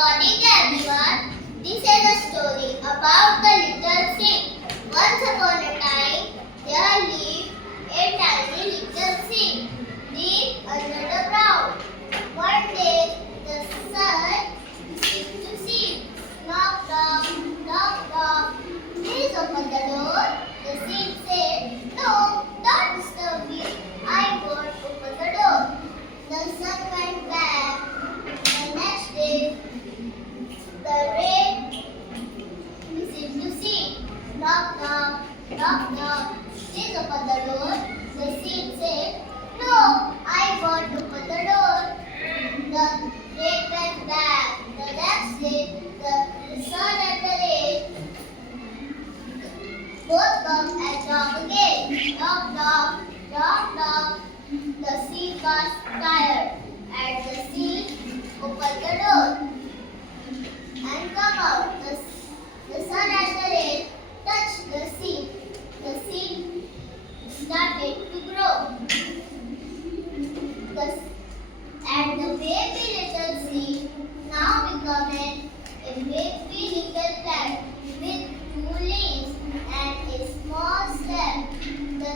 morning, everyone. This is a story about the little seed. Once upon a time, there lived a tiny little seed deep under the ground. One day, the sun seemed to see. Knock, knock, knock, knock. Please open the door. The seed said, "No, don't disturb me. I won't open the door." The sun went back. The next day, the rain seemed to see. Knock, knock, knock, knock. Please open the door. The seed said, "No, I won't open the door." The rain went back. The next day, the sun and the rain both come and knock again. Knock, knock, knock, knock. The seed was tired, and the seed opened the door and come out. The sun and the rain touched the seed. The seed started to grow. And the baby little seed now became a baby little plant with two leaves and a small stem. The